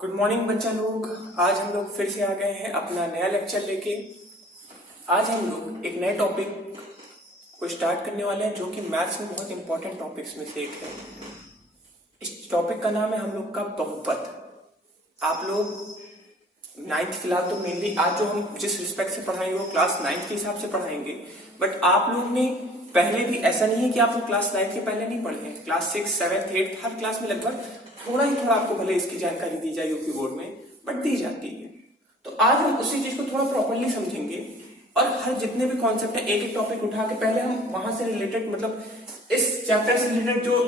Good morning बच्चा लोग। आज हम लोग फिर से आ गए हैं अपना नया लेक्चर लेके। आज हम लोग एक नए टॉपिक को स्टार्ट करने वाले हैं जो कि मैथ्स में बहुत इंपॉर्टेंट टॉपिक्स में से एक है। इस टॉपिक का नाम है हम लोग का बहुपद। आप लोग नाइन्थ फिलहाल तो मेनली आज जो हम जिस रिस्पेक्ट से पढ़ाएंगे वो क्लास 9 के हिसाब से पढ़ाएंगे, बट आप लोग ने पहले भी ऐसा नहीं है कि आप लोग क्लास 9 के पहले नहीं पढ़े हैं। क्लास 6, 7, 8 हर क्लास में लगभग थोड़ा ही थोड़ा आपको भले इसकी जानकारी दी जाए यूपी बोर्ड में, बट दी जाती है। तो आज हम उसी चीज को थोड़ा प्रॉपर्ली समझेंगे और हर जितने भी कॉन्सेप्ट है एक एक टॉपिक उठा के पहले हम वहां से रिलेटेड मतलब इस चैप्टर से रिलेटेड जो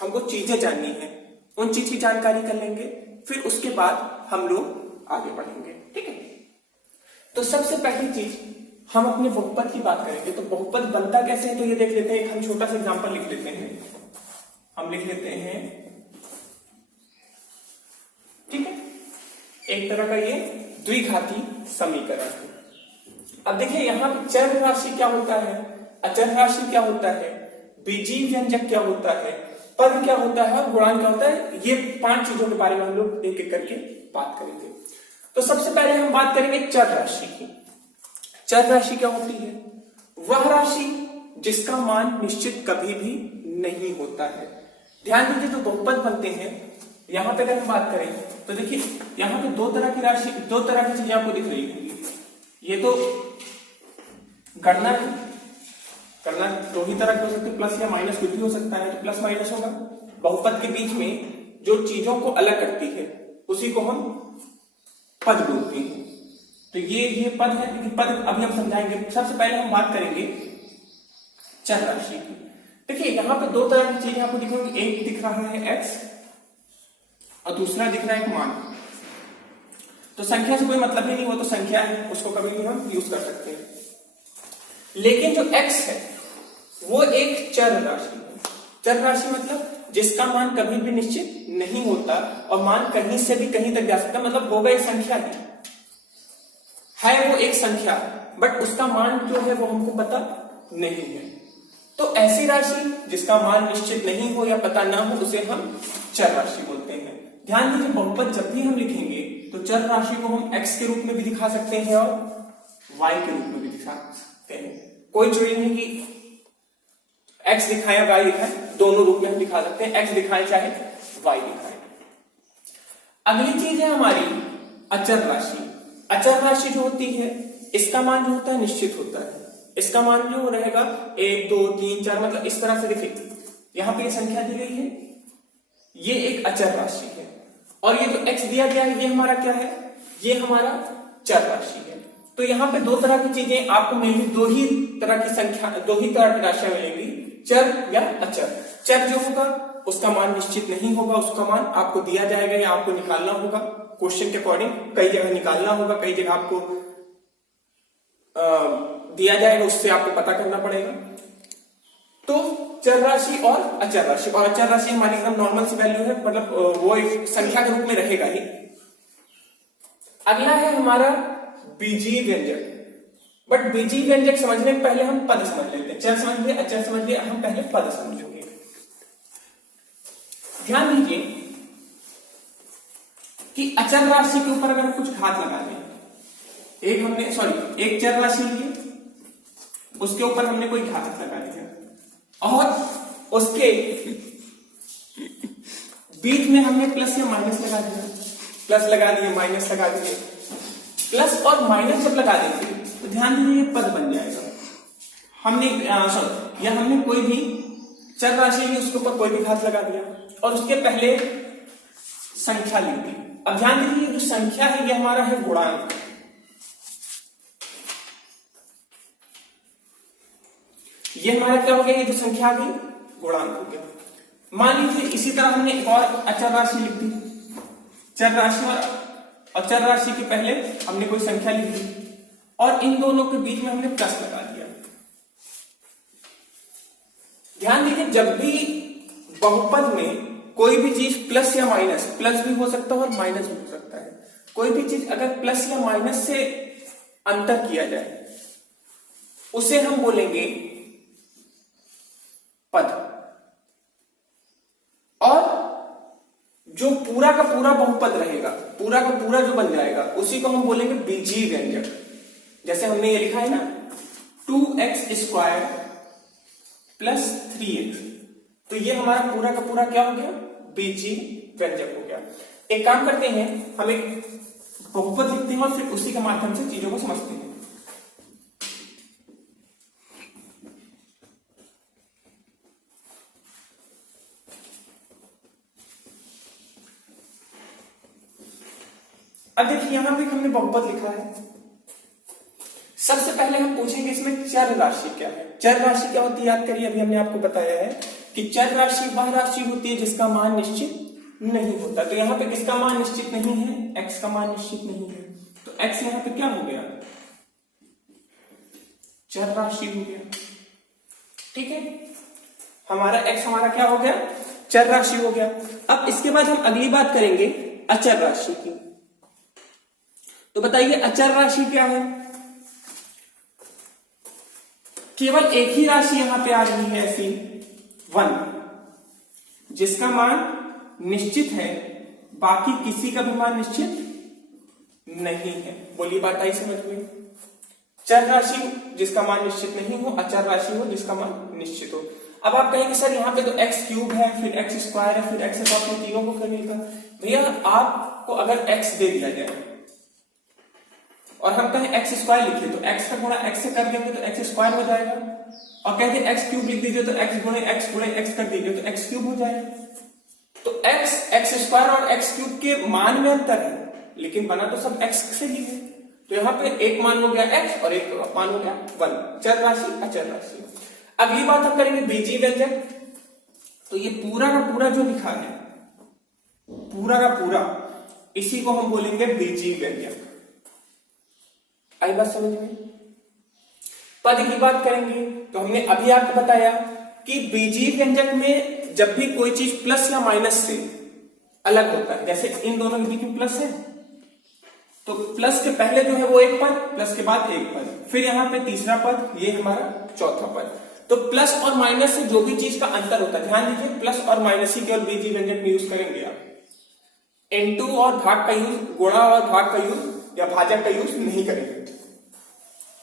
हमको चीजें जाननी है उन चीज की जानकारी कर लेंगे, फिर उसके बाद हम लोग आगे बढ़ेंगे। ठीक है, तो सबसे पहली चीज हम अपने बहुपद की बात करेंगे। तो बहुपद बनता कैसे है तो ये देख लेते हैं। एक हम छोटा सा एग्जांपल लिख लेते हैं। हम लिख लेते हैं, ठीक है, एक तरह का ये द्विघाती समीकरण। अब देखिए यहाँ पे चर राशि क्या होता है, अचर राशि क्या होता है, बीजीय व्यंजक क्या होता है, पद क्या होता है और गुणांक क्या होता है। ये 5 चीजों के बारे में हम लोग एक एक करके बात करेंगे। तो सबसे पहले हम बात करेंगे चर राशि की। चर राशि क्या होती है? वह राशि जिसका मान निश्चित कभी भी नहीं होता है। ध्यान दीजिए, जो बहुपद बनते हैं यहां पे अगर हम बात करें तो देखिए यहां पे दो तरह की राशि, दो तरह की चीजें आपको दिख रही होंगी। ये तो गणना है, करना दो ही तरह की हो सकती है, प्लस या माइनस कुछ भी हो सकता है। तो प्लस माइनस होगा। बहुपद के बीच में जो चीजों को अलग करती है उसी को हम पद बोलते हैं। तो ये पद है, लेकिन पद अभी हम समझाएंगे। सबसे पहले हम बात करेंगे चर राशि की। देखिए यहाँ पे दो तरह की चीजें आपको दिख रही, एक दिख रहा है x और दूसरा दिख रहा है एक मान। तो संख्या से कोई मतलब ही नहीं हो, तो संख्या है उसको कभी भी हम यूज कर सकते हैं। लेकिन जो x है वो एक चर राशि है। चर राशि मतलब जिसका मान कभी भी निश्चित नहीं होता और मान कहीं से भी कहीं तक जा सकता, मतलब होगा एक संख्या ही है, वो एक संख्या, बट उसका मान जो है वो हमको पता नहीं है। तो ऐसी राशि जिसका मान निश्चित नहीं हो या पता ना हो उसे हम चर राशि बोलते हैं। ध्यान दीजिए, बहुपद जब भी हम लिखेंगे तो चर राशि को हम x के रूप में भी दिखा सकते हैं और y के रूप में भी दिखा सकते हैं। कोई जरूरी नहीं कि x दिखाए y दिखाए, दोनों रूप में हम दिखा सकते हैं। x दिखाए चाहे y दिखाए। अगली चीज है हमारी अचर राशि। अचर राशि जो होती है इसका मान जो होता है निश्चित होता है। इसका मान जो रहेगा 1, 2, 3, 4 मतलब इस तरह से दिखेगी। यहाँ पे ये संख्या दी गई है, ये एक अचर राशि है। और ये जो x दिया गया है ये हमारा क्या है? ये हमारा चर राशि है। तो यहाँ पे दो तरह की चीजें आपको मिलेंगी, दो ही तरह की संख्या, दो ही तरह की राशियां मिलेंगी, चर या अचर। चर जो होगा उसका मान निश्चित नहीं होगा, उसका मान आपको दिया जाएगा या आपको निकालना होगा क्वेश्चन के अकॉर्डिंग। कई जगह निकालना होगा, कई जगह आपको दिया जाएगा, उससे आपको पता करना पड़ेगा। तो चर राशि और अचर राशि, और अचर राशि हमारी एकदम नॉर्मल सी वैल्यू है, मतलब वो एक संख्या के रूप में रहेगा ही। अगला है हमारा बीजीय व्यंजक। बट बीजीय व्यंजक समझने के पहले हम पद समझ लेते हैं। चर समझ लिए, अचर समझ लिए, हम पहले पद समझेंगे। ध्यान दीजिए कि अचर राशि के ऊपर अगर हम कुछ घात लगा दें, एक चर राशि लिए, उसके ऊपर हमने कोई घात लगा दिया और उसके बीच में हमने प्लस या माइनस लगा दिया, प्लस लगा दिए, माइनस लगा दिए। प्लस और माइनस जब लगा देंगे तो ध्यान दीजिए ये पद बन जाएगा। हमने कोई भी चर राशि ली, उसके ऊपर कोई भी घात लगा दिया और उसके पहले संख्या ली थी। अब ध्यान दीजिए जो संख्या है ये हमारा है गुणांक। ये हमारा क्या हो गया? ये जो संख्या आ गई गुणांक हो गया। मान लीजिए इसी तरह हमने एक और अचर राशि लिख दी। चर राशि और अचर राशि के पहले हमने कोई संख्या लिख दी और इन दोनों के बीच में हमने प्लस लगा दिया। ध्यान दीजिए जब भी बहुपद में कोई भी चीज प्लस या माइनस, प्लस भी हो सकता है और माइनस भी हो सकता है, कोई भी चीज अगर प्लस या माइनस से अंतर किया जाए उसे हम बोलेंगे पद। और जो पूरा का पूरा बहुपद रहेगा, पूरा का पूरा जो बन जाएगा, उसी को हम बोलेंगे बीजीय व्यंजक। जैसे हमने ये लिखा है ना 2x² प्लस 3x, तो ये हमारा पूरा का पूरा क्या हो गया, बीजीय व्यंजक हो गया। एक काम करते हैं, हम एक बहुपद लिखते हैं और फिर उसी के माध्यम से चीजों को समझते हैं। अब देखिए यहां पे हमने बहुपद लिखा है। सबसे पहले हम पूछेंगे इसमें चर राशि क्या है। चर राशि क्या होती है याद करिए, अभी हमने आपको बताया है कि चर राशि वह राशि होती है जिसका मान निश्चित नहीं होता। तो यहाँ पे किसका मान निश्चित नहीं है, x का मान निश्चित नहीं है, तो x यहाँ पे क्या हो गया, चर राशि हो गया। ठीक है, हमारा x हमारा क्या हो गया, चर राशि हो गया। अब इसके बाद हम अगली बात करेंगे अचर राशि की। तो बताइए अचर राशि क्या है। केवल एक ही राशि यहां पे आ रही है ऐसी 1, जिसका मान निश्चित है, बाकी किसी का भी मान निश्चित नहीं है। बोलिए बात आई समझ में। चर राशि जिसका मान निश्चित नहीं हो, अचर राशि हो जिसका मान निश्चित हो। अब आप कहेंगे सर यहाँ पे तो x³ है, फिर x² है, फिर x है, तीनों को फिर मिलता। भैया आपको अगर x दे दिया जाए और हम कहें x² लिखिए, तो x का गुणा x से कर देंगे तो x² हो जाएगा, और कहते हैं x³ लिख दीजिए तो x गुणे x कर दीजिए तो x³ हो जाएगा। तो x² और x³ के मान में अंतर है, लेकिन बना तो सब x से ही है। तो यहाँ पे एक मान हो गया x और एक मान हो गया 1, चर राशि अचर राशि। अगली बात हम करेंगे बीजीय व्यंजक। तो ये पूरा का पूरा जो लिखा है, पूरा का पूरा, इसी को हम बोलेंगे बीजीय व्यंजक। आई बात समझ में। पद की बात करेंगे तो हमने अभी आपको बताया कि बीजीय व्यंजक में जब भी कोई चीज प्लस या माइनस से अलग होता है, जैसे इन दोनों के बीच में प्लस है तो प्लस के पहले जो है वो एक पद, प्लस के बाद एक पद, फिर यहाँ पे तीसरा पद, ये हमारा चौथा पद। तो प्लस और माइनस से जो भी चीज का अंतर होता है, ध्यान दीजिए प्लस और माइनस ही केवल बीजीय व्यंजक में यूज करेंगे आप। इनटू और भाग का यूज, गुणा और भाग का यूज या भाजक का यूज नहीं करेंगे।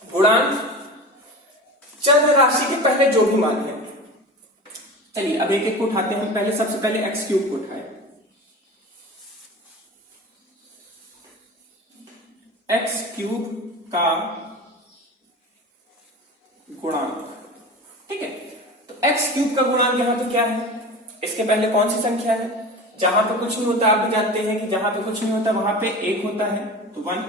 गुणांक चर राशि के पहले जो भी मान है। चलिए अब एक एक को उठाते हैं। पहले सबसे पहले x³ को उठाए। x³ का गुणांक, ठीक है। तो x³ का गुणांक यहां पे क्या है, इसके पहले कौन सी संख्या है, जहां पे कुछ नहीं होता, आप भी जानते हैं कि जहां पे कुछ नहीं होता वहां पे एक होता है, तो 1।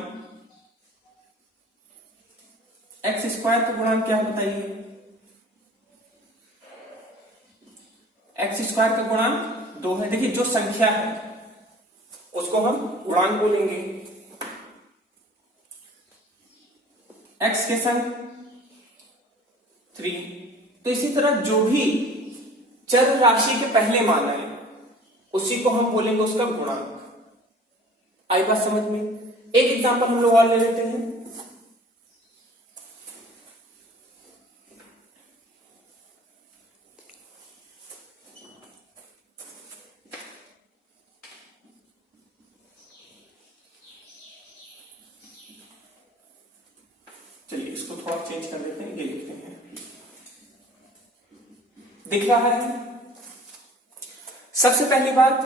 x² का गुणांक क्या है बताइए, x² का गुणांक 2 है। देखिए जो संख्या है उसको हम गुणांक बोलेंगे। x के संग 3। तो इसी तरह जो भी चर राशि के पहले मान आए उसी को हम बोलेंगे उसका गुणांक। आई बात समझ में। एक एग्जांपल हम लोग और ले लेते हैं। चलिए इसको थोड़ा चेंज कर देते हैं, ये लिखते हैं। दिख रहा है। सबसे पहली बात,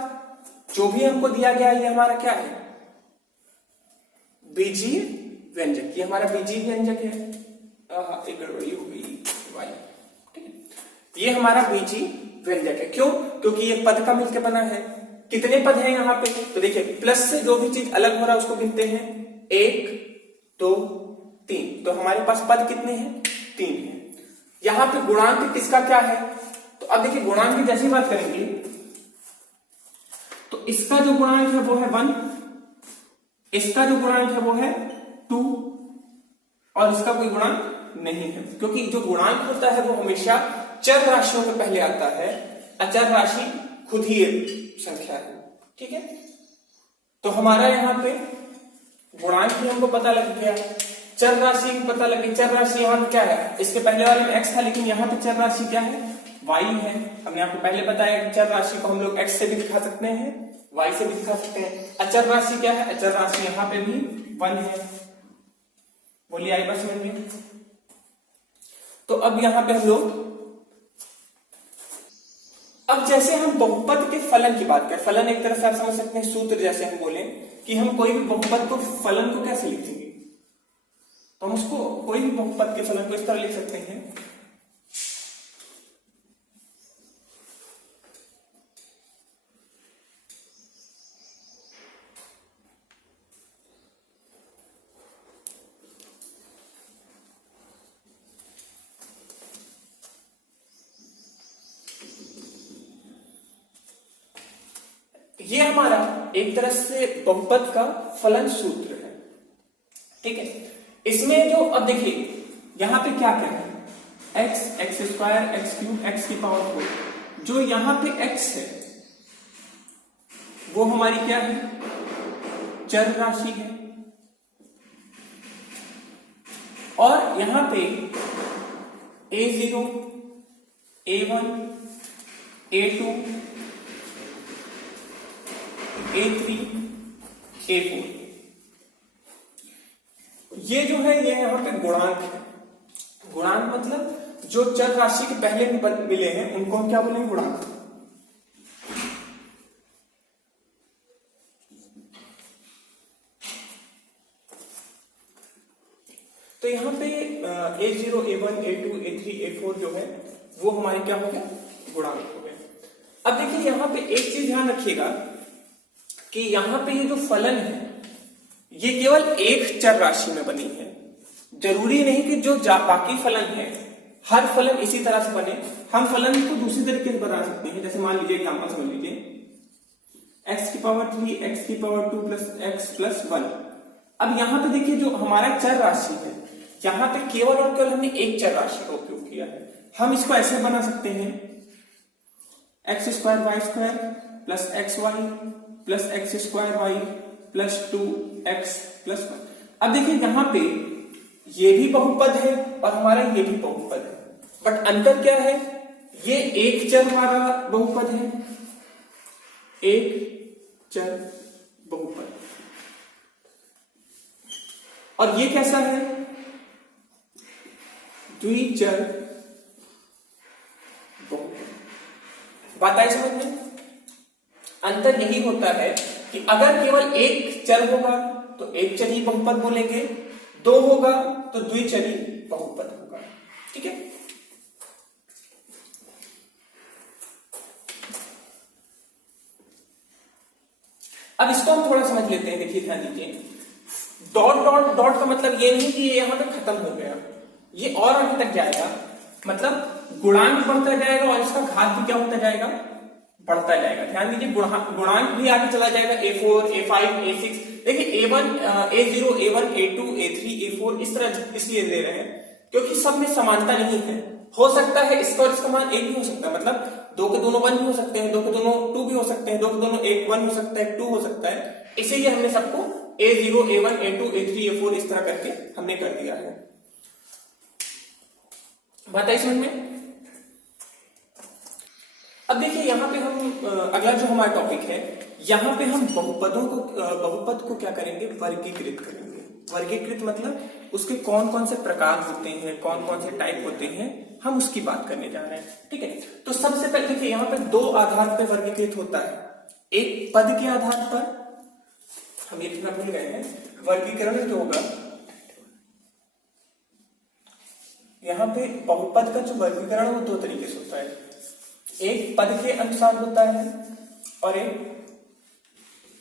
जो भी हमको दिया गया ये हमारा क्या है, बीजीय व्यंजक। ये हमारा बीजीय व्यंजक है। एक गड़बड़ी हो गई, ठीक है। ये हमारा बीजीय व्यंजक है। क्यों? क्योंकि ये पद का मिलकर बना है। कितने पद हैं यहाँ पे, तो देखिए प्लस से जो भी चीज अलग हो रहा है उसको गिनते हैं, 1 2 3। तो हमारे पास पद कितने हैं, 3 हैं। यहां पे गुणांक किसका क्या है, तो अब देखिए गुणांक की जैसी बात करेंगे तो इसका जो गुणांक है वो है 1, इसका जो गुणांक है वो है 2, और इसका कोई गुणांक नहीं है। क्योंकि जो गुणांक होता है वो हमेशा चर राशियों के पहले आता है, अचर राशि खुद ही एक संख्या है, ठीक है। तो हमारा यहाँ पे गुणांक भी हमको पता लग गया, चर राशि भी पता लगी। चर राशि यहाँ पे क्या है, इसके पहले वाले में x था, लेकिन यहाँ पे चर राशि क्या है, y है। हमने आपको पहले बताया कि चर राशि को हम लोग x से भी दिखा सकते हैं, y से भी दिखा सकते हैं। अचर राशि क्या है? अचर राशि यहां पे भी 1 है। बोलिए आई बात समझ में? तो अब यहां पे हम लोग, अब जैसे हम बहुपद के फलन की बात करें, फलन एक तरह से आप समझ सकते हैं सूत्र, जैसे हम बोले कि हम कोई भी बहुपद को फलन को कैसे लिखेंगे, तो हम उसको कोई भी बहुपद के फलन को इस तरह लिख सकते हैं, ये हमारा एक तरह से बहुपद का फलन सूत्र है। ठीक है, इसमें जो अब देखिए यहां पे क्या कर रहे हैं, x, x square, x cube, x की पावर 4, जो यहां पे x है वो हमारी क्या है? चर राशि है। और यहां पे a0, a1, a2, a3, a4, ये जो है ये यहां पे गुणांक है। गुणांक मतलब जो चर राशि के पहले भी मिले हैं उनको हम क्या बोलेंगे? गुणांक। तो यहां पे a0, a1, a2, a3, a4 जो है वो हमारे क्या हो गया? गुणांक हो गए। अब देखिए यहां पे एक चीज ध्यान रखिएगा कि यहां पे ये जो फलन है ये केवल एक चर राशि में बनी है। जरूरी नहीं कि जो बाकी फलन है हर फलन इसी तरह से बने। हम फलन को दूसरी तरीके से बना सकते हैं। जैसे मान लीजिए एग्जांपल समझ लीजिए, x की पावर 3, x की पावर 2 प्लस x प्लस 1। अब यहां पे देखिए जो हमारा चर राशि है यहां पे केवल और केवल हमने एक चर राशि का उपयोग किया है। हम इसको ऐसे बना सकते हैं, x square y square plus x y plus x square y plus 2x plus 1। अब देखिए यहां पे ये भी बहुपद है और हमारा ये भी बहुपद है, बट अंतर क्या है? ये एक चर हमारा बहुपद है, एक चर बहुपद, और ये कैसा है? द्विचर बहुपद। बात आई समझ में? अंतर यही होता है कि अगर केवल एक चर होगा तो एक चरी बहुपद बोलेंगे, दो होगा तो द्विचरी बहुपद होगा। ठीक है, अब इसको हम थोड़ा समझ लेते हैं। देखिए ध्यान दीजिए, डॉट डॉट डॉट का मतलब ये नहीं कि ये यहां पे खत्म हो गया, ये और आगे तक जाएगा, मतलब गुणांक बढ़ता जाएगा और इसका घात भी क्या होता जाएगा? बढ़ता जाएगा। ध्यान दीजिए गुणांक भी आगे चला जाएगा, a4, a5, a6। देखिए a1, a0, a1, a2, a3, a4 इस तरह इसलिए दे रहे हैं क्योंकि सब में समानता नहीं है। हो सकता है इसका और इसका मान एक भी हो सकता है, मतलब दो के दोनों 1 भी हो सकते हैं, दो के दोनों 2 भी हो सकते हैं, दो के दोनों 1 हो सकता है, 2 हो सकता है। इसीलिए हमने सबको a0, a1, a2, a3, a4 इस तरह करके हमने कर दिया है। बात आई समझ में? अब देखिए यहां पे हम अगला जो हमारा टॉपिक है, यहां पे हम बहुपद को क्या करेंगे? वर्गीकृत करेंगे। वर्गीकृत मतलब उसके कौन कौन से प्रकार होते हैं, कौन कौन से टाइप होते हैं, हम उसकी बात करने जा रहे हैं। ठीक है, तो सबसे पहले देखिए यहां पे दो आधार पर वर्गीकृत होता है। एक पद के आधार पर, हम ये लिखना भूल गए हैं, वर्गीकरण जो होगा यहां पे बहुपद का जो वर्गीकरण वो दो तरीके से होता है। एक पद के अनुसार होता है और एक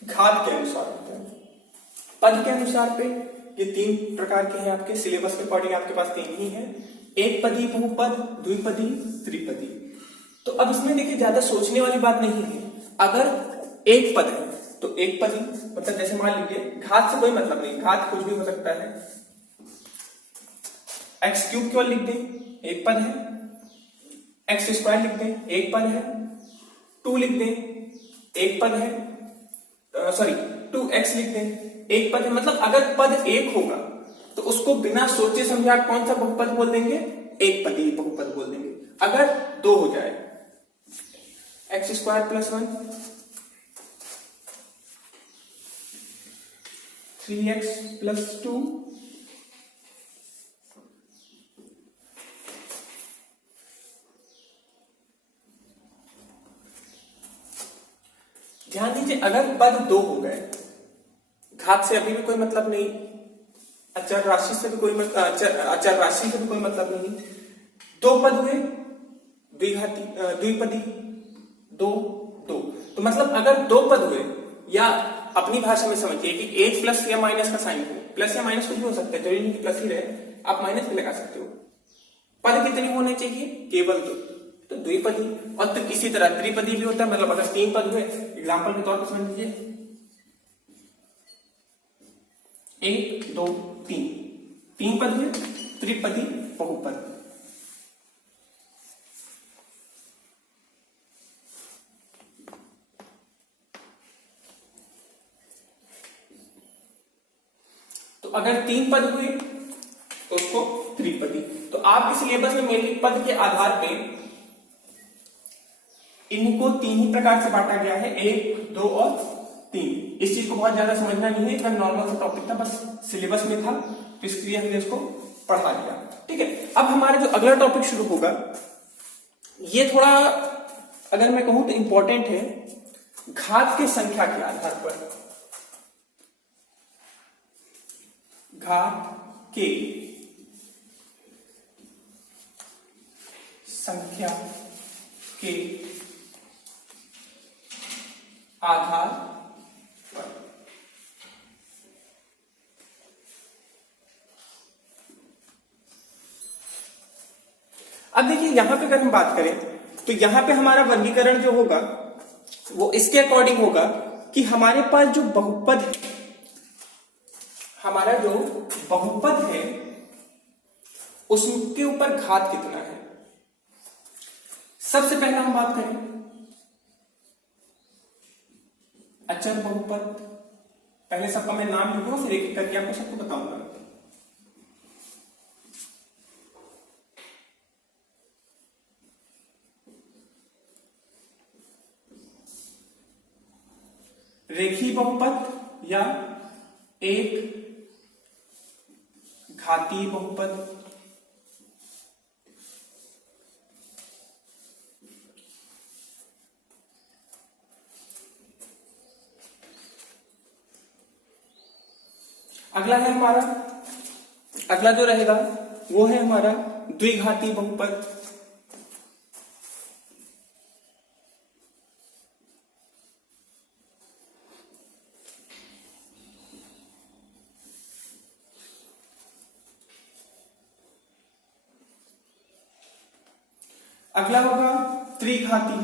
घात के अनुसार होता है। पद के अनुसार पे ये 3 प्रकार के हैं, आपके सिलेबस के अकॉर्डिंग आपके पास 3 ही हैं, एक पदी बहुपद, द्विपदी, त्रिपदी। तो अब इसमें देखिए ज्यादा सोचने वाली बात नहीं है। अगर एक पद है तो एक पदी, मतलब जैसे मान लीजिए घात से कोई मतलब नहीं, घात कुछ भी हो सकता है, एक्स क्यूब केवल लिख दें एक पद है, एक्स स्क्वायर लिख दें एक पद है, 2 लिख दें एक पद है, 2x लिख दें एक पद है। मतलब अगर पद एक होगा तो उसको बिना सोचे समझे आप कौन सा बहुपद बोल देंगे? एक पदी बहुपद बोल देंगे। अगर 2 हो जाए, एक्स स्क्वायर प्लस 1 3x+2 ध्यान दीजिए, अगर पद दो हो गए, घात से अभी भी कोई मतलब नहीं, अचर राशि से भी कोई अचर राशि से भी कोई मतलब नहीं, दो पद हुए, द्विघाती द्विपदी, दो दो, तो मतलब अगर दो पद हुए, या अपनी भाषा में समझिए कि एक प्लस या माइनस का साइन हो, प्लस या माइनस कुछ भी हो सकता है, तो नहीं प्लस ही रहे, आप माइनस भी लगा सकते हो। पद कितने होने चाहिए? केवल दो, तो द्विपदी। और तो इसी तरह त्रिपदी भी होता है, मतलब अगर तीन पद हुए, एग्जाम्पल के तौर पर समझ लीजिए, 1 2 3, तीन पद हुए, त्रिपदी बहुपद। तो अगर तीन पद हुए तो उसको त्रिपदी। तो आपके सिलेबस में मेनली पद के आधार पे इनको तीन ही प्रकार से बांटा गया है, 1 2 और 3। इस चीज को बहुत ज्यादा समझना नहीं है, एकदम नॉर्मल सा टॉपिक था, बस सिलेबस में था तो इसलिए हमने इसको पढ़ा दिया। ठीक है, अब हमारा जो अगला टॉपिक शुरू होगा, ये थोड़ा अगर मैं कहूं तो इंपॉर्टेंट है। घात के संख्या के आधार पर, घात के संख्या के आधार पर अब देखिए, यहां पे अगर हम बात करें तो यहां पे हमारा वर्गीकरण जो होगा वो इसके अकॉर्डिंग होगा कि हमारे पास जो बहुपद है, हमारा जो बहुपद है उसके ऊपर घात कितना है। सबसे पहला हम बात करें अचर बहुपद। पहले सबका मैं नाम लिखूंगा, फिर एक एक करके आपको सबको बताऊंगा। रेखीय बहुपद या एक घातीय बहुपद, अगला है हमारा, अगला जो रहेगा वो है हमारा द्विघाती बहुपद। अगला होगा त्रिघाती।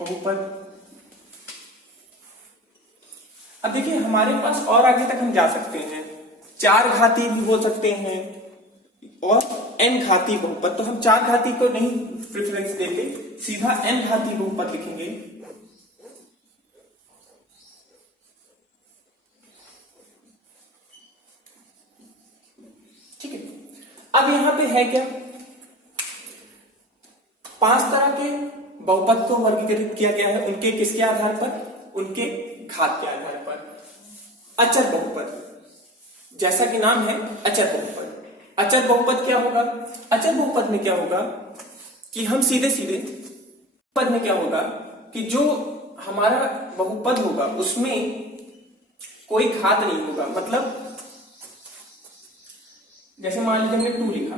बहुपद। अब देखिए, हमारे पास और आगे तक हम जा सकते हैं, चार घाती भी बोल सकते हैं और n घाती बहुपद। तो हम चार घाती को नहीं प्रेफरेंस देते, सीधा n घाती बहुपद लिखेंगे। ठीक है, अब यहां पे है क्या, पांच तरह के बहुपद को वर्गीकृत किया गया है। उनके किसके आधार पर? उनके घात के आधार पर। अचर बहुपद, जैसा कि नाम है अचर बहुपद। अचर बहुपद क्या होगा? अचर बहुपद में क्या होगा कि हम सीधे सीधे पद में क्या होगा कि जो हमारा बहुपद होगा उसमें कोई घात नहीं होगा। मतलब जैसे मान लीजिए हमने 2 लिखा,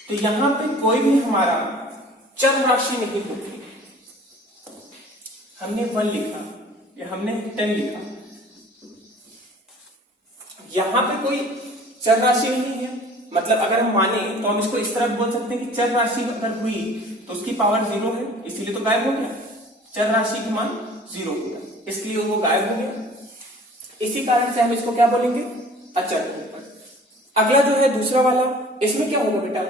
तो यहां पे कोई भी हमारा चर राशि नहीं होगी। हमने 1 लिखा या हमने 10 लिखा, यहां पे कोई चर राशि नहीं है। मतलब अगर हम माने तो हम इसको इस तरह बोल सकते हैं कि चर राशि अगर हुई तो उसकी पावर 0 है, इसीलिए तो गायब हो गया। चर राशि की मान 0 हो गया, इसलिए वो गायब हो गया। इसी कारण से हम इसको क्या बोलेंगे? अचर बहुपद। अगला जो है दूसरा वाला, इसमें क्या होगा बेटा?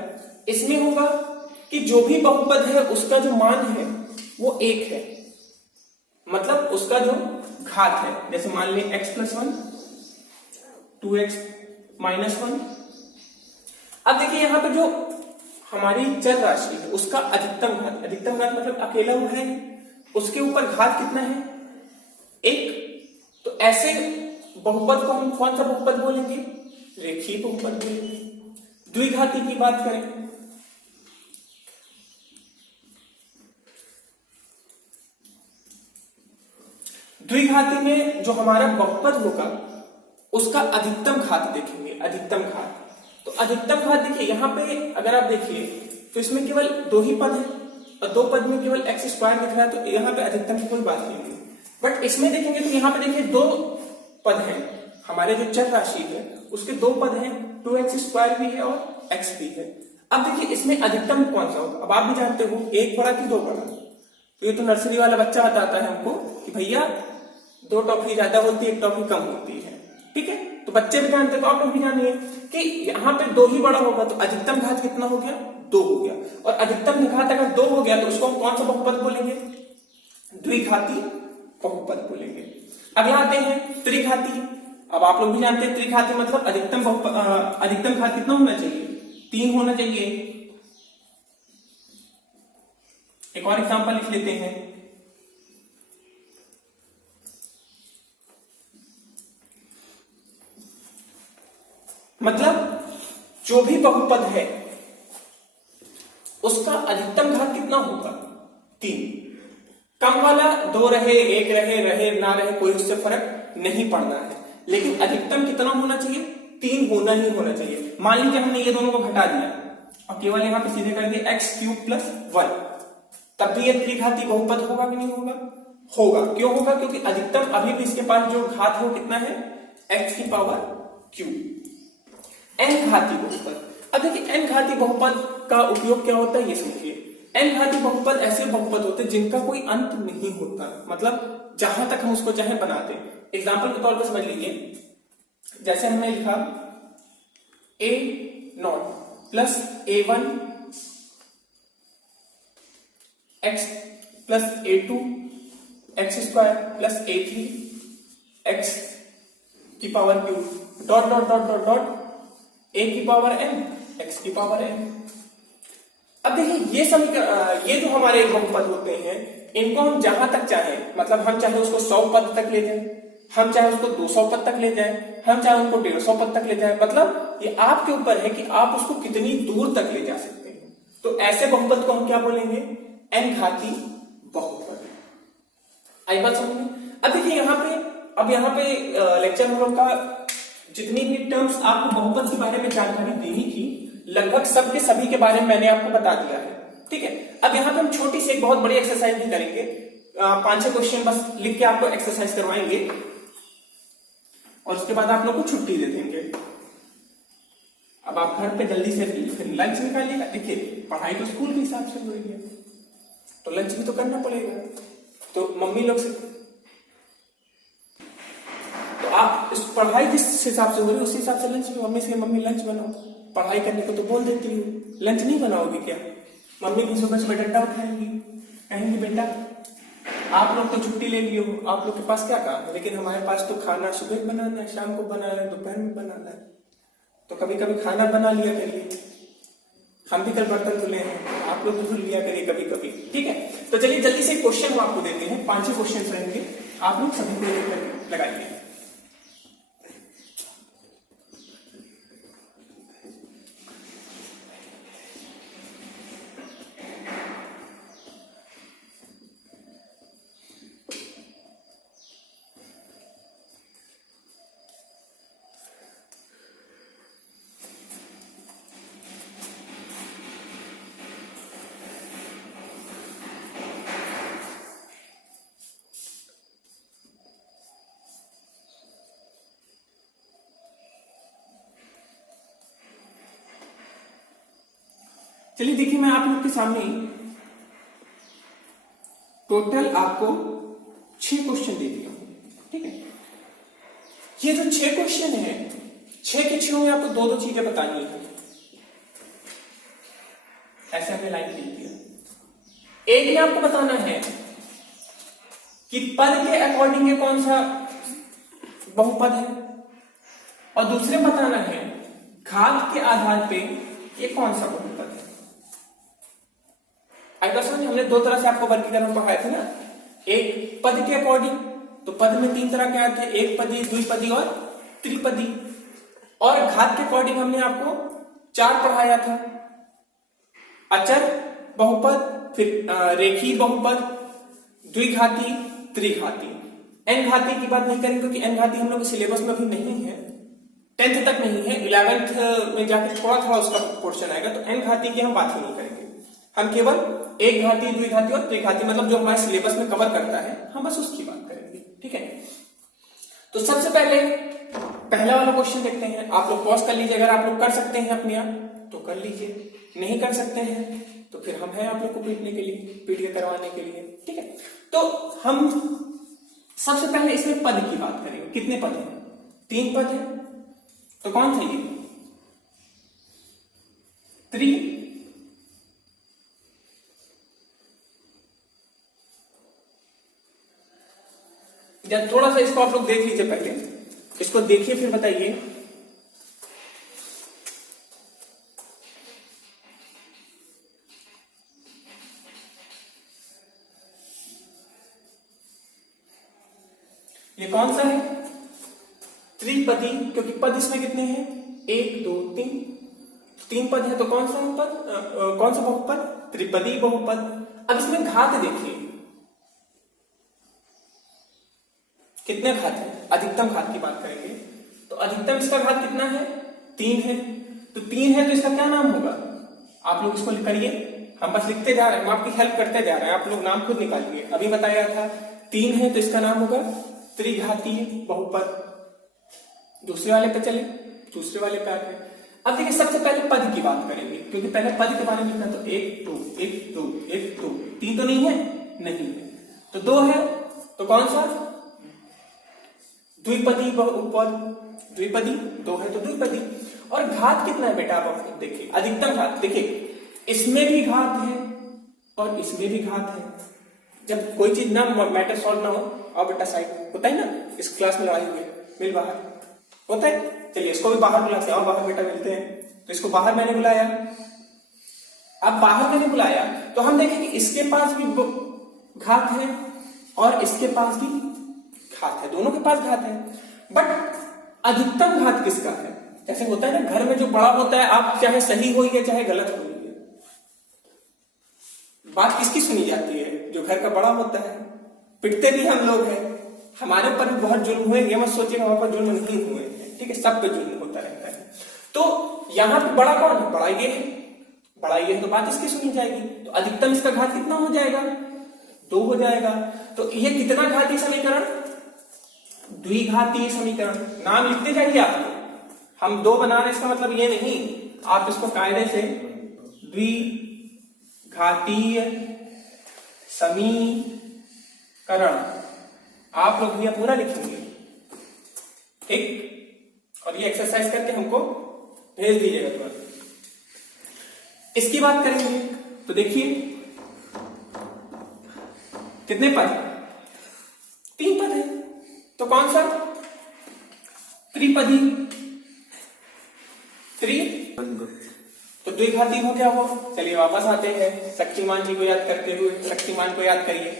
इसमें होगा कि जो भी बहुपद है उसका जो मान है वो 1 है। मतलब उसका जो घात है, जैसे मान लें x+1, 2x -1। अब देखिए यहां पे जो हमारी चर राशि है उसका अधिकतम घात, अधिकतम घात मतलब अकेला वो है, उसके ऊपर घात कितना है, एक। तो ऐसे बहुपद को हम कौन सा बहुपद बोलेंगे, रेखीय बहुपद बोलेंगे। द्विघाती की बात करें, द्विघाती में जो हमारा बहुपद होगा उसका अधिकतम घात देखेंगे, अधिकतम घात। तो अधिकतम घात देखिए यहां पे अगर आप देखिए तो इसमें केवल दो ही पद है और दो पद में केवल x स्क्वायर दिख रहा है, तो यहाँ पे अधिकतम की कोई बात नहीं है। बट इसमें देखेंगे तो यहाँ पे देखिए दो पद हैं, हमारे जो चर राशि है उसके दो पद हैं, 2x स्क्वायर भी है और x भी है। अब देखिए इसमें अधिकतम कौन सा होगा, अब आप भी जानते हो एक बड़ा कि दो बड़ा, तो ये तो नर्सरी वाला बच्चा बताता है हमको कि भैया दो टॉफी ज्यादा होती है एक टॉफी कम होती है, ठीक है। तो बच्चे भी जानते तो आप लोग भी जानिए कि यहाँ पे दो ही बड़ा होगा, तो अधिकतम घात कितना हो गया, दो हो गया। और अधिकतम घात अगर दो हो गया तो उसको हम कौन सा बहुपद बोलेंगे, द्विघाती बहुपद बोलेंगे। अगला आते हैं त्रिघाती। अब आप लोग भी जानते हैं त्रिघाती मतलब अधिकतम घात कितना होना चाहिए, 3 होना चाहिए। एक और एग्जांपल लिख लेते हैं, मतलब जो भी बहुपद है उसका अधिकतम घात कितना होगा, 3। कम वाला 2 रहे, 1 रहे, रहे ना रहे कोई उससे फर्क नहीं पड़ना है, लेकिन अधिकतम कितना होना चाहिए, 3 होना ही होना चाहिए। मान लीजिए हमने ये दोनों को घटा दिया और केवल यहां पे सीधे कर दिया x³ + 1, तब भी ये त्रिघाती बहुपद होगा कि नहीं होगा, होगा। क्यों होगा, क्योंकि अधिकतम अभी भी इसके पास जो घात है वो कितना है, x³ n घाती बहुपद। अब देखिए n घाती बहुपद का उपयोग क्या होता है ये समझिए। n घाती बहुपद ऐसे बहुपद होते हैं जिनका कोई अंत नहीं होता, मतलब जहां तक हम उसको चाहे बना दें। एग्जांपल के तौर पर समझ लीजिए, जैसे हमने लिखा a0 + a1 x + a2 x² + a3 x³ dot dot dot dot dot a⁴n x⁴n। अब देखिए ये जो हमारे बहुपद होते हैं इनको हम जहां तक चाहे, मतलब हम चाहे उसको 100 पद तक ले जाएं, हम चाहे उसको 200 पद तक ले जाएं, हम चाहे उनको 150 पद तक ले जाएं, मतलब ये आपके ऊपर है कि आप उसको कितनी दूर तक ले जा सकते हैं। तो ऐसे बहुपद को हम क्या बोलेंगे, n घाती बहुपद। आई बात समझ में। अब देखिए यहाँ पे लेक्चर हम लोग का जितनी भी टर्म्स आपको बहुपद के बारे में जानकारी देनी थी लगभग सब के सभी के बारे में मैंने आपको बता दिया है, ठीक है। अब यहाँ पे हम छोटी सी एक बहुत बड़ी एक्सरसाइज भी करेंगे, 5-6 क्वेश्चन बस लिख के आपको एक्सरसाइज करवाएंगे और उसके बाद आप लोग को छुट्टी दे देंगे। अब आप घर पे जल्दी से फिर लंच निकालिएगा। देखिए पढ़ाई तो स्कूल के हिसाब से हो रही है तो लंच भी तो करना पड़ेगा, तो मम्मी लोग से तो आप इस पढ़ाई जिस हिसाब से हो रही है उसी हिसाब से लंच भी, मम्मी से मम्मी लंच बनाओ, पढ़ाई करने को तो बोल देती हूँ, लंच नहीं बनाओगी क्या, मम्मी भी सुबह सुबह डंडा उठाएंगी, कहेंगी बेटा आप लोग तो छुट्टी ले लिए हो, आप लोग के पास क्या काम है, लेकिन हमारे पास तो खाना सुबह बनाना है, शाम को बनाना है, दोपहर में बनाना है, तो कभी कभी खाना बना लिया करिए। हम भी कल बर्तन धुले हैं, आप लोग भी धुल लिया करिए कभी कभी, ठीक है। तो चलिए जल्दी से क्वेश्चन हम आपको देते हैं, 5 क्वेश्चन रहेंगे, आप लोग सभी को लेकर लगाइए। चलिए देखिए मैं आप लोग के सामने टोटल आपको 6 क्वेश्चन दे दिया हूं, ठीक है। ये जो 6 क्वेश्चन है 6 के 6 में आपको 2-2 चीजें बतानी है, ऐसे हमने लाइन लिख दिया। एक में आपको बताना है कि पद के अकॉर्डिंग ये कौन सा बहुपद है, और दूसरे बताना है घात के आधार पे ये कौन सा बहुपद है। आई तो समझ, हमने दो तरह से आपको वर्गीकरण पढ़ाए थे ना, एक पद के अकॉर्डिंग, तो पद में तीन तरह के आते हैं, एक पदी, द्विपदी और त्रिपदी। और घात के अकॉर्डिंग हमने आपको चार पढ़ाया था, अचर बहुपद, फिर रेखीय बहुपद, द्विघाती, त्रिघाती। एन घाती की बात नहीं करेंगे क्योंकि एन घाती हम लोग के सिलेबस में अभी नहीं है, 10th तक नहीं है, 11th में जाकर थोड़ा थोड़ा उसका पोर्शन आएगा, तो एन घाती की हम बात ही नहीं करेंगे। हम केवल एक घाती, द्विघाती और त्रिघाती, मतलब जो हमारे सिलेबस में कवर करता है, हम बस उसकी बात करेंगे। ठीक है, तो सबसे पहले पहला वाला क्वेश्चन देखते हैं। आप लोग पॉज कर लीजिए, अगर आप लोग कर सकते हैं अपने आप तो कर लीजिए, नहीं कर सकते हैं तो फिर हम हैं आप लोग को पीटने के लिए, पीट के करवाने के लिए। ठीक है, तो हम सबसे पहले इसमें पद की बात करेंगे। कितने पद हैं? 3 पद है, तो कौन सा ये? त्रि, या थोड़ा सा इसको आप लोग देख लीजिए, पहले इसको देखिए फिर बताइए। ये कौन सा है? त्रिपदी, क्योंकि पद इसमें कितने हैं? 1 2 3, 3 पद है, तो कौन सा पद, कौन सा बहुपद? त्रिपदी बहुपद। अब इसमें घात देखिए, कितने घात है? अधिकतम घात की बात करेंगे तो अधिकतम इसका घात कितना है? 3 है, तो 3 है तो इसका क्या नाम होगा? आप लोग इसको करिए, हम बस लिखते जा रहे हैं, हम आपकी हेल्प करते जा रहे हैं, आप लोग नाम खुद निकालिए। अभी बताया था 3 है तो इसका नाम होगा त्रिघातीय बहुपद। दूसरे वाले पे चले, दूसरे वाले पे आते हैं। अब देखिए सबसे पहले पद की बात करेंगे, क्योंकि पहले पद के बारे में लिखना, तो 1 2 1 2 1 2, 3 तो नहीं है, नहीं है, तो 2 है, तो कौन सा? द्विपदी बहुपद, द्विपदी, 2 है तो द्विपदी। और घात कितना है बेटा? आप देखिए अधिकतम घात, देखिए इसमें भी घात है और इसमें भी घात है। जब कोई चीज ना मैटर सॉल्व ना हो, और बेटा साइड होता है ना, इस क्लास में लड़ाई हुई है, मिल बाहर होता है, चलिए इसको भी बाहर बुलाते हैं, और बाहर बेटा मिलते हैं। तो इसको बाहर मैंने बुलाया, अब बाहर मैंने बुलाया तो हम देखेंगे इसके पास भी घात है और इसके पास भी घात है, दोनों के पास घात है। बट अधिकतम घात किसका है? जैसे होता है ना घर में जो बड़ा होता है, आप चाहे सही हो या चाहे गलत हो, बात किसकी सुनी जाती है? जो घर का बड़ा होता है। पिटते भी हम लोग हैं, हमारे ऊपर भी बहुत जुल्म हुए, ये मत सोचिएगा हमारे पर जुल्म नहीं हुए हैं, ठीक है, सब पे जुल्म होता रहता है। तो यहाँ पे बड़ा कौन है? बड़ा ये है, बड़ा ये है, तो बात इसकी सुनी जाएगी। तो अधिकतम इसका घात कितना हो जाएगा? 2 हो जाएगा। तो ये कितना घातीय समीकरण? द्विघातीय समीकरण। नाम लिखते जाइए आप, हम 2 बना रहे, इसका मतलब ये नहीं, आप इसको कायदे से द्विघातीय समीकरण आप लोग ये पूरा लिखेंगे, ठीक। और ये एक्सरसाइज करके हमको भेज दीजिएगा तुरंत। इसकी बात करेंगे तो देखिए कितने पद? 3 पद है, तो कौन सा? त्रिपदी, त्रि, तो द्विघाती हो क्या वो? चलिए वापस आते हैं शक्तिमान जी को याद करते हुए। शक्तिमान को याद करिए,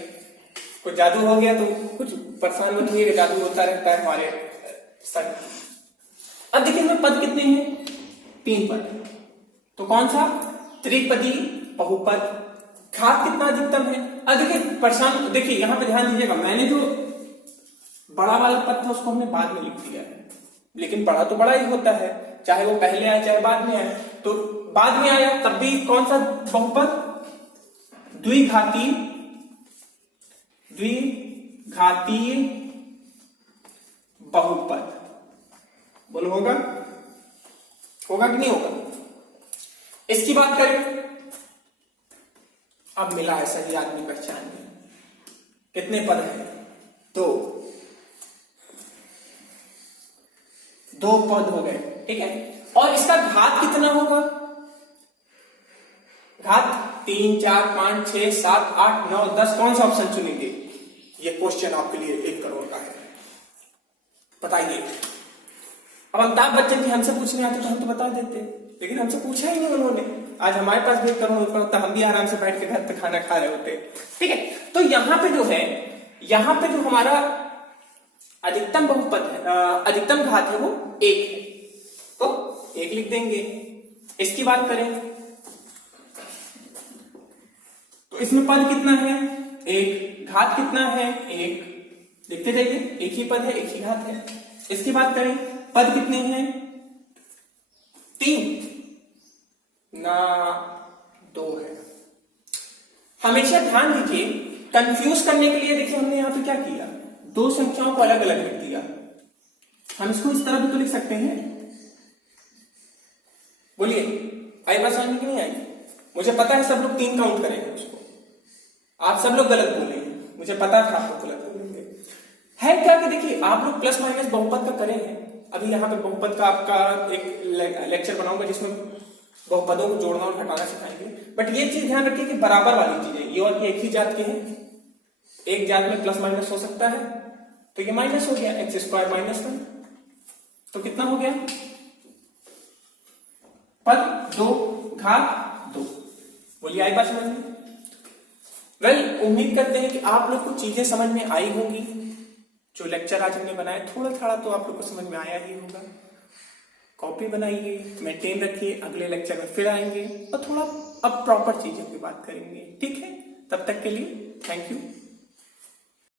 कोई जादू हो गया तो कुछ परेशान मत होइए, जादू होता रहता है हमारे सर। अब देखिए इसमें पद कितने हैं? 3 पद, तो कौन सा? त्रिपदी बहुपद। घात कितना अधिकतम है? अब देखिए परेशान, देखिए यहां पे ध्यान दीजिएगा, मैंने जो बड़ा वाला पद था उसको हमने बाद में लिख दिया है, लेकिन बड़ा तो बड़ा ही होता है, चाहे वो पहले आए चाहे बाद में आए। तो बाद में आया तब भी कौन सा बहुपद? द्विघाती, द्विघातीय बहुपद। बोलो होगा? होगा कि नहीं होगा? इसकी बात करें, अब मिला है सही आदमी पहचान में। कितने पद हैं? 2 पद हो गए, ठीक है। और इसका घात कितना होगा? घात 3 4 5 6 7 8 9 10, कौन सा ऑप्शन चुनेंगे? ये क्वेश्चन आपके लिए 1 करोड़ का है, बताइए। अब अमिताभ बच्चन जी हमसे पूछने आते तो हम तो बता देते, लेकिन हमसे पूछा ही नहीं उन्होंने। आज हमारे पास भी 1 करोड़ रुपए होता, हम भी आराम से बैठ के घर पे खाना खा रहे होते। ठीक है, तो यहाँ पे जो है, यहाँ पे जो हमारा अधिकतम बहुपद है, अधिकतम घात है वो 1 है, तो 1 लिख देंगे। इसकी बात करें तो इसमें पद कितना है 1, घात कितना है 1, देखते जाइए, एक ही पद है, एक ही घात है। इसकी बात करें पद कितने हैं 3 ना 2 है। हमेशा ध्यान दीजिए, कंफ्यूज करने के लिए देखिए हमने यहां पे क्या किया, 2 संख्याओं को अलग अलग लिख दिया। हम इसको इस तरह भी तो लिख सकते हैं। बोलिए आई बात समझ में कि नहीं आई? मुझे पता है सब लोग 3 काउंट करेंगे उसको, आप सब लोग गलत बोलेंगे, मुझे पता था आप लोग गलत बोलेंगे। है क्या कि देखिए आप लोग प्लस माइनस बहुपद का करे हैं, अभी यहाँ पे बहुपद का आपका एक लेक्चर बनाऊंगा जिसमें बहुपदों को जोड़ना और हटाना सिखाएंगे। बट ये चीज ध्यान रखिए कि बराबर वाली चीज है, ये और ये एक ही जात के हैं, एक जात में प्लस माइनस हो सकता है, तो ये माइनस हो गया x² -1, तो कितना हो गया पद 2 घात 2। बोलिए आई बात समझ में? वेल, उम्मीद करते हैं कि आप लोग को चीजें समझ में आई होंगी। जो लेक्चर आज हमने बनाया थोड़ा थोड़ा तो आप लोग को समझ में आया ही होगा। कॉपी बनाइए, मेंटेन रखिए, अगले लेक्चर में फिर आएंगे और थोड़ा अब प्रॉपर चीजों की बात करेंगे। ठीक है, तब तक के लिए थैंक यू।